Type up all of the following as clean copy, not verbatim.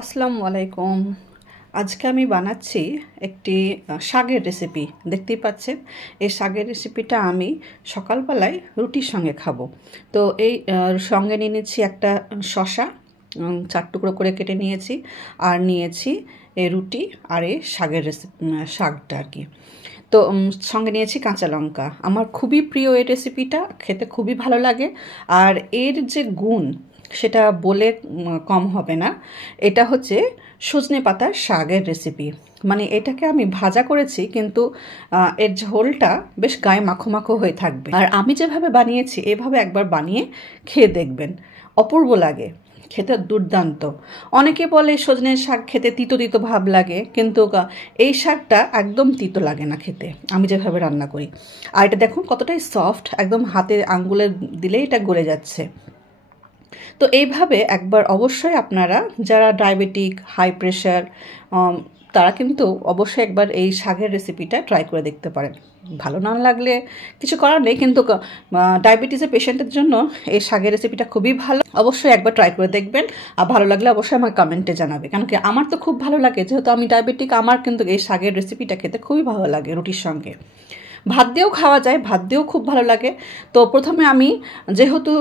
আসসালামু আলাইকুম। আজকে আমি বানাচ্ছি একটি শাকের রেসিপি। দেখতেই পাচ্ছেন, এই শাকের রেসিপিটা আমি সকালবেলায় রুটির সঙ্গে খাবো। তো এই সঙ্গে নিয়ে নিচ্ছি একটা শসা, 4 টুকরো করে কেটে নিয়েছি, আর নিয়েছি এই রুটি আর এই শাকের শাকটা আর কি। তো সঙ্গে নিয়েছি কাঁচা লঙ্কা। আমার খুবই প্রিয় এই রেসিপিটা, খেতে খুবই ভালো লাগে। আর এর যে গুণ সেটা বলে কম হবে না। এটা হচ্ছে সজনে পাতার শাকের রেসিপি। মানে এটাকে আমি ভাজা করেছি, কিন্তু এর ঝোলটা বেশ গায়ে মাখো মাখো হয়ে থাকবে। আর আমি যেভাবে বানিয়েছি এভাবে একবার বানিয়ে খেয়ে দেখবেন, অপূর্ব লাগে, খেতে দুর্দান্ত। অনেকে বলে সজনের শাক খেতে তিতো তিতো ভাব লাগে, কিন্তু এই শাকটা একদম তিতো লাগে না খেতে, আমি যেভাবে রান্না করি। আর এটা দেখুন কতটাই সফট, একদম হাতে আঙ্গুলে দিলেই এটা গলে যাচ্ছে। তো এইভাবে একবার অবশ্যই আপনারা যারা ডায়াবেটিক, হাই প্রেশার, তারা কিন্তু অবশ্যই একবার এই শাকের রেসিপিটা ট্রাই করে দেখতে পারেন। ভালো না লাগলে কিছু করার নেই, কিন্তু ডায়াবেটিসের পেশেন্টের জন্য এই শাকের রেসিপিটা খুবই ভালো। অবশ্যই একবার ট্রাই করে দেখবেন, আর ভালো লাগলে অবশ্যই আমার কমেন্টে জানাবে। কারণ কি আমার তো খুব ভালো লাগে, যেহেতু আমি ডায়াবেটিক, আমার কিন্তু এই শাকের রেসিপিটা খেতে খুবই ভালো লাগে রুটির সঙ্গে। ভাত দিয়েও খাওয়া যায়, ভাত দিয়েও খুব ভালো লাগে। তো প্রথমে আমি, যেহেতু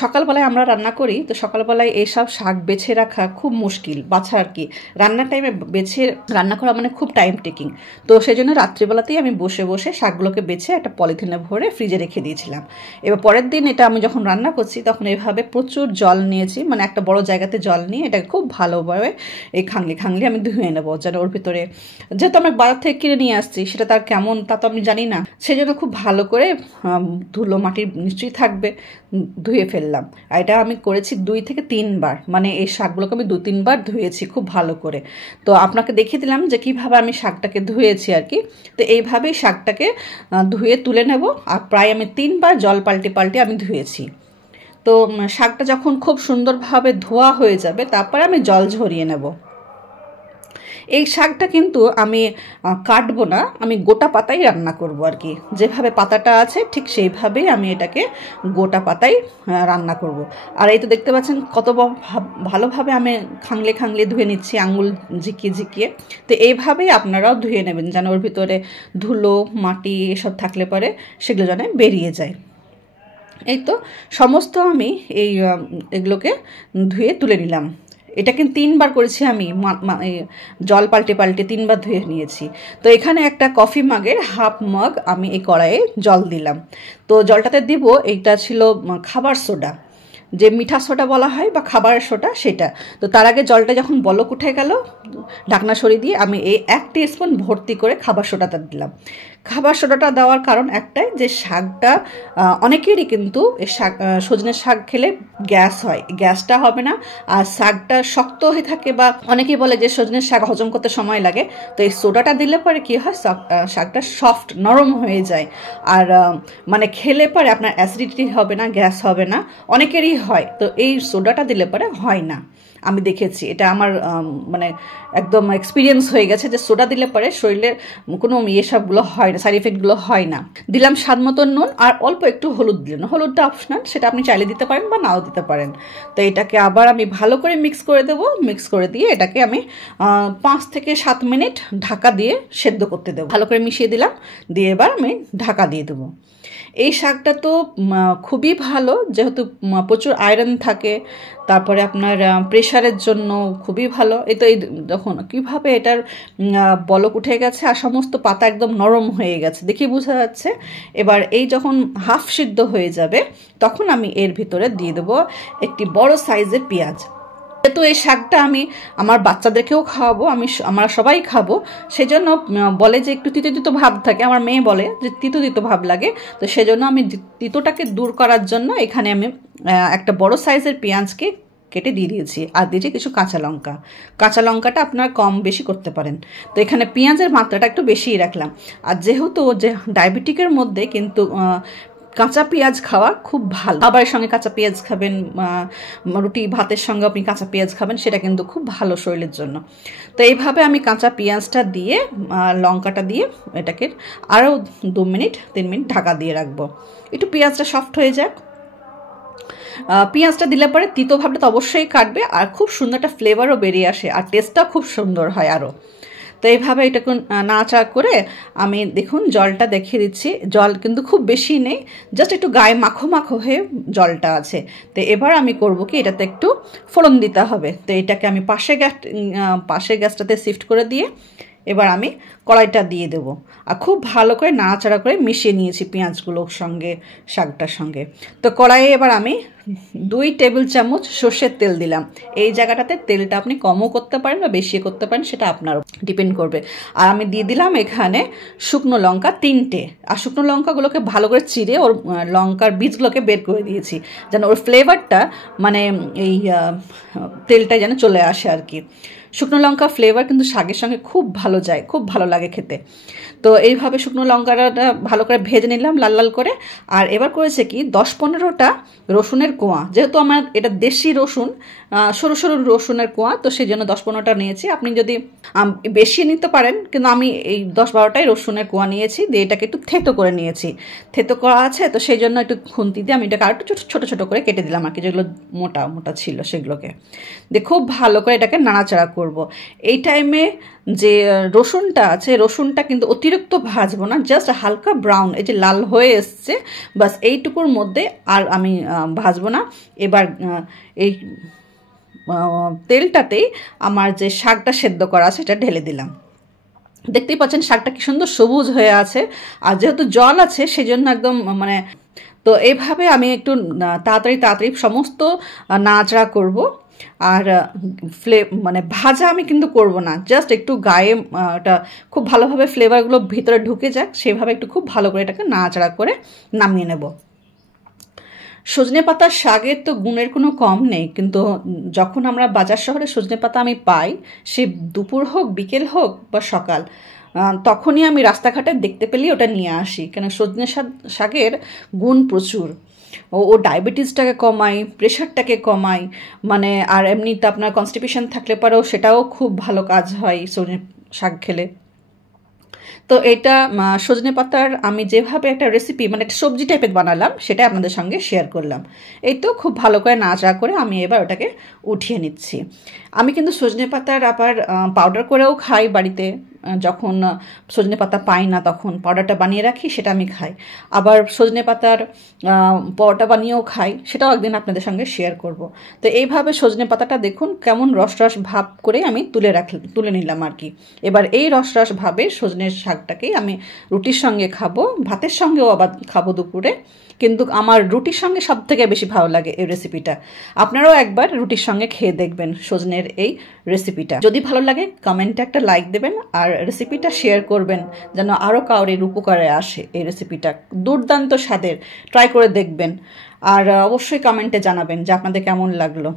সকালবেলায় আমরা রান্না করি, তো সকালবেলায় এইসব শাক বেছে রাখা খুব মুশকিল, বাছা আর কি। রান্নার টাইমে বেছে রান্না করা মানে খুব টাইম টেকিং। তো সেই জন্য রাত্রিবেলাতেই আমি বসে বসে শাকগুলোকে বেছে একটা পলিথিনে ভরে ফ্রিজে রেখে দিয়েছিলাম। এবার পরের দিন এটা আমি যখন রান্না করছি, তখন এভাবে প্রচুর জল নিয়েছি, মানে একটা বড় জায়গাতে জল নিয়ে এটাকে খুব ভালোভাবে এই খাংলি আমি ধুয়ে নেবো, যেন ওর ভিতরে, যেহেতু আমরা বাজার থেকে কিনে নিয়ে আসছি, সেটা তার কেমন তা তো আমি জানি না, সেই জন্য খুব ভালো করে ধুলো মাটির নিশ্চয়ই থাকবে, ধুয়ে ফেললাম। আর এটা আমি করেছি 2 থেকে 3 বার, মানে এই শাকগুলোকে আমি 2-3 বার ধুয়েছি খুব ভালো করে। তো আপনাকে দেখিয়ে দিলাম যে কীভাবে আমি শাকটাকে ধুয়েছি আর কি। তো এইভাবেই শাকটাকে ধুয়ে তুলে নেব। আর প্রায় আমি 3 বার জল পাল্টে আমি ধুয়েছি। তো শাকটা যখন খুব সুন্দরভাবে ধোয়া হয়ে যাবে, তারপর আমি জল ঝরিয়ে নেব। এই শাকটা কিন্তু আমি কাটবো না, আমি গোটা পাতাই রান্না করব আর কি। যেভাবে পাতাটা আছে ঠিক সেইভাবেই আমি এটাকে গোটা পাতাই রান্না করব। আর এই তো দেখতে পাচ্ছেন কত ভালোভাবে আমি খাংলে ধুয়ে নিচ্ছি, আঙুল ঝিকিয়ে। তো এইভাবেই আপনারাও ধুয়ে নেবেন, যেন ওর ভিতরে ধুলো মাটি এসব থাকলে পরে সেগুলো যেন বেরিয়ে যায়। এই তো সমস্ত আমি এগুলোকে ধুয়ে তুলে নিলাম। এটা কিন্তু 3 বার করেছি আমি, জল পাল্টে 3 বার ধুয়ে নিয়েছি। তো এখানে একটা কফি মাগের হাফ মগ আমি এই কড়াইয়ে জল দিলাম। তো জলটাতে দিব, এইটা ছিল খাবার সোডা, যে মিঠা সোডা বলা হয় বা খাবারের সোডা, সেটা। তো তার আগে জলটা যখন বলক উঠে গেল, ঢাকনা সরিয়ে দিয়ে আমি এই 1 টিস্পুন ভর্তি করে খাবার সোডাটা দিলাম। খাবার সোডাটা দেওয়ার কারণ একটাই, যে শাকটা অনেকেরই কিন্তু সজনের শাক খেলে গ্যাস হয়, গ্যাসটা হবে না। আর শাকটা শক্ত হয়ে থাকে, বা অনেকেই বলে যে সজনের শাক হজম করতে সময় লাগে। তো এই সোডাটা দিলে পরে কী হয়, শাকটা সফট নরম হয়ে যায়। আর মানে খেলে পরে আপনার অ্যাসিডিটি হবে না, গ্যাস হবে না, অনেকেরই হয়। তো এই সোডাটা দিলে পরে হয় না, আমি দেখেছি এটা, আমার মানে একদম এক্সপিরিয়েন্স হয়ে গেছে যে সোডা দিলে পরে শরীরের কোনো সবগুলো হয় না, সাইড এফেক্টগুলো হয় না। দিলাম স্বাদ মতো নুন, আর অল্প একটু হলুদ দিলেন, হলুদটা অপশনাল, সেটা আপনি চাইলে দিতে পারেন বা নাও দিতে পারেন। তো এটাকে আবার আমি ভালো করে মিক্স করে দেবো। মিক্স করে দিয়ে এটাকে আমি 5 থেকে 7 মিনিট ঢাকা দিয়ে সেদ্ধ করতে দেবো। ভালো করে মিশিয়ে দিলাম, দিয়ে এবার আমি ঢাকা দিয়ে দেবো। এই শাকটা তো খুবই ভালো, যেহেতু প্রচুর আয়রন থাকে, তারপরে আপনার প্রেশারের জন্য খুবই ভালো। এই তো এই দেখুন কীভাবে এটার বলক উঠে গেছে, আর সমস্ত পাতা একদম নরম হয়ে গেছে, দেখে বোঝা যাচ্ছে। এবার এই যখন হাফ সিদ্ধ হয়ে যাবে, তখন আমি এর ভিতরে দিয়ে দেবো একটি বড় সাইজের পেঁয়াজ। যেহেতু এই শাকটা আমি আমার বাচ্চাদেরকেও খাওয়াবো, আমরা সবাই খাবো, সেই জন্য বলে যে একটু তিতো তিতো ভাব থাকে, আমার মেয়ে বলে যে তিতো তিতো ভাব লাগে। তো সেজন্য আমি তিতোটাকে দূর করার জন্য এখানে আমি একটা বড় সাইজের পেঁয়াজকে কেটে দিয়ে দিয়েছি, আর দিয়েছি কিছু কাঁচা লঙ্কাটা আপনারা কম বেশি করতে পারেন। তো এখানে পেঁয়াজের মাত্রাটা একটু বেশিই রাখলাম। আর যেহেতু যে ডায়াবেটিকের মধ্যে কিন্তু কাঁচা পেঁয়াজ খাওয়া খুব ভালো, খাবারের সঙ্গে কাঁচা পেঁয়াজ খাবেন, রুটি ভাতের সঙ্গে আপনি কাঁচা পেঁয়াজ খাবেন, সেটা কিন্তু খুব ভালো শরীরের জন্য। তো এইভাবে আমি কাঁচা পেঁয়াজটা দিয়ে লঙ্কাটা দিয়ে এটাকে আরও 2 মিনিট 3 মিনিট ঢাকা দিয়ে রাখবো, একটু পেঁয়াজটা সফট হয়ে যাক। পেঁয়াজটা দিলে পরে তিতো ভাবটা তো অবশ্যই কাটবে, আর খুব সুন্দর একটা ফ্লেভারও বেরিয়ে আসে, আর টেস্টটাও খুব সুন্দর হয় আরও। তো এইভাবে এটাকে নাড়াচাড়া করে আমি দেখুন জলটা দেখিয়ে দিচ্ছি। জল কিন্তু খুব বেশি নেই, জাস্ট একটু গায়ে মাখো মাখো হয়ে জলটা আছে। তো এবার আমি করব কি, এটাতে একটু ফোড়ন দিতে হবে। তো এটাকে আমি পাশের গ্যাসটাতে শিফট করে দিয়ে এবার আমি কড়াইটা দিয়ে দেব, আর খুব ভালো করে নাড়াচাড়া করে মিশিয়ে নিয়েছি পেঁয়াজগুলোর সঙ্গে, শাকটার সঙ্গে। তো কড়াইয়ে এবার আমি 2 টেবিল চামচ সর্ষের তেল দিলাম। এই জায়গাটাতে তেলটা আপনি কমও করতে পারেন বা বেশি করতে পারেন, সেটা আপনার ডিপেন্ড করবে। আর আমি দিয়ে দিলাম এখানে শুকনো লঙ্কা 3টে, আর শুকনো লঙ্কাগুলোকে ভালো করে চিড়ে ওর লঙ্কার বীজগুলোকে বের করে দিয়েছি, যেন ওর ফ্লেভারটা মানে এই তেলটায় যেন চলে আসে আর কি। শুকনো লঙ্কা ফ্লেভার কিন্তু শাকের সঙ্গে খুব ভালো যায়, খুব ভালো লাগে খেতে। তো এইভাবে শুকনো লঙ্কাটা ভালো করে ভেজে নিলাম লাল লাল করে। আর এবার করেছে কি 10-15টা রসুনের কোয়া, যেহেতু আমার এটা দেশি রসুন, সরু সরু রসুনের কোয়া, তো সেই জন্য 10-15টা নিয়েছি। আপনি যদি বেশি নিতে পারেন, কিন্তু আমি এই 10-12টাই রসুনের কোয়া নিয়েছি, দিয়ে এটাকে একটু থেতো করে নিয়েছি। থেতো করা আছে, তো সেই জন্য একটু খুন্তি দিয়ে আমি এটাকে আর একটু ছোটো ছোটো করে কেটে দিলাম আর কি, যেগুলো মোটা মোটা ছিল সেগুলোকে দিয়ে খুব ভালো করে এটাকে নাড়াচাড়া করব। এই টাইমে যে রসুনটা আছে, রসুনটা কিন্তু অতিরিক্ত ভাজবো না, জাস্ট হালকা ব্রাউন, এই যে লাল হয়ে এসছে, বাস এইটুকুর মধ্যে আর আমি ভাজবো না। এবার এই তেলটাতেই আমার যে শাকটা সেদ্ধ করা আছে সেটা ঢেলে দিলাম। দেখতেই পাচ্ছেন শাকটা কি সুন্দর সবুজ হয়ে আছে, আর যেহেতু জল আছে সেই জন্য একদম মানে, তো এইভাবে আমি একটু তাড়াতাড়ি সমস্ত নাড়াচাড়া করব। আর মানে ভাজা আমি কিন্তু করব না, জাস্ট একটু গায়ে এটা খুব ভালোভাবে ফ্লেভারগুলো ভিতরে ঢুকে যাক, সেভাবে একটু খুব ভালো করে এটাকে নাড়াচাড়া করে নামিয়ে নেব। সজনে পাতার শাকের তো গুণের কোনো কম নেই, কিন্তু যখন আমরা বাজার শহরে সজনে পাতা আমি পাই, সে দুপুর হোক, বিকেল হোক বা সকাল, তখনই আমি রাস্তাঘাটে দেখতে পেলেই ওটা নিয়ে আসি, কেন সজনে শাকের গুণ প্রচুর। ও ডায়াবেটিসটাকে কমায়, প্রেশারটাকে কমায়, মানে আর এমনিতে আপনার কনস্টিপেশন থাকলে পরেও সেটাও খুব ভালো কাজ হয় সজনে শাক খেলে। তো এটা সজনে পাতার আমি যেভাবে একটা রেসিপি মানে একটা সবজি টাইপের বানালাম, সেটা আপনাদের সঙ্গে শেয়ার করলাম। এই তো খুব ভালো করে নাড়াচাড়া করে আমি এবার ওটাকে উঠিয়ে নিচ্ছি। আমি কিন্তু সজনে পাতার আবার পাউডার করেও খাই বাড়িতে, যখন সজনে পাতা পাই না তখন পাউডারটা বানিয়ে রাখি, সেটা আমি খাই। আবার সজনে পাতার পরোটা বানিয়েও খাই, সেটাও একদিন আপনাদের সঙ্গে শেয়ার করব। তো এইভাবে সজনে পাতাটা দেখুন কেমন রস রস ভাব করে আমি তুলে নিলাম আর কি। এবার এই রস রস ভাবে সজনের শাকটাকেই আমি রুটির সঙ্গে খাবো, ভাতের সঙ্গেও আবার খাবো দুপুরে, কিন্তু আমার রুটির সঙ্গে সব থেকে বেশি ভালো লাগে এই রেসিপিটা। আপনারাও একবার রুটির সঙ্গে খেয়ে দেখবেন সজনের এই রেসিপিটা। যদি ভালো লাগে কমেন্টে একটা লাইক দেবেন, আর রেসিপিটা শেয়ার করবেন যেন আরও কাউরের উপকারে আসে। এই রেসিপিটা দুর্দান্ত স্বাদের, ট্রাই করে দেখবেন, আর অবশ্যই কমেন্টে জানাবেন যে আপনাদের কেমন লাগলো।